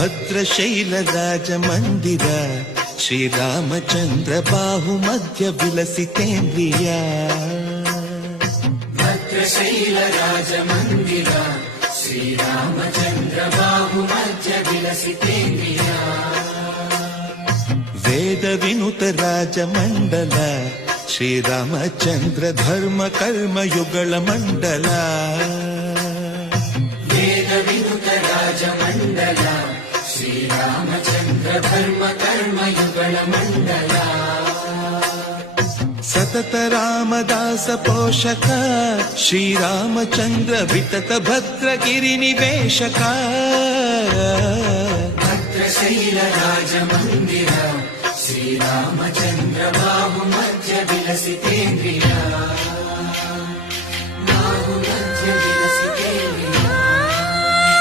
ಭದ್ರಶೈಲರಾಜ ಮಂದಿರ ಶ್ರೀರಾಮಚಂದ್ರ ಬಾಹು ಮಧ್ಯ ವಿಲಸಿತೇಂದ್ರಿಯ ಭದ್ರಶೈಲರಾಜ ಮಂದಿರ ಶ್ರೀರಾಮಚಂದ್ರ ಬಾಹು ಮಧ್ಯ ವಿಲಸಿತೇಂದ್ರಿಯ ವೇದ ವಿನುತ ರಾಜ ಮಂಡಲ ಶ್ರೀರಾಮಚಂದ್ರ ಧರ್ಮ ಕರ್ಮ ಯುಗಳ ಮಂಡಲ ವೇದ ವಿನುತ ರಾಜ ಮಂಡಲ ಶ್ರೀರಾಮಚಂದ್ರ ಧರ್ಮ ಕರ್ಮ ಯುಗಳ ಮಂಡಲ ಸತತ ರಾಮದಾಸ ಪೋಷಕ ಶ್ರೀರಾಮಚಂದ್ರ ವಿತತ ಭದ್ರಗಿರಿ ನಿವೇಶಕ ಭದ್ರಶೈಲ ರಾಜ ಮಂದಿರ ಶ್ರೀರಾಮಚಂದ್ರ ಬಾಹು ಮಧ್ಯ ವಿಲಸಿತೇಂದ್ರಿಯ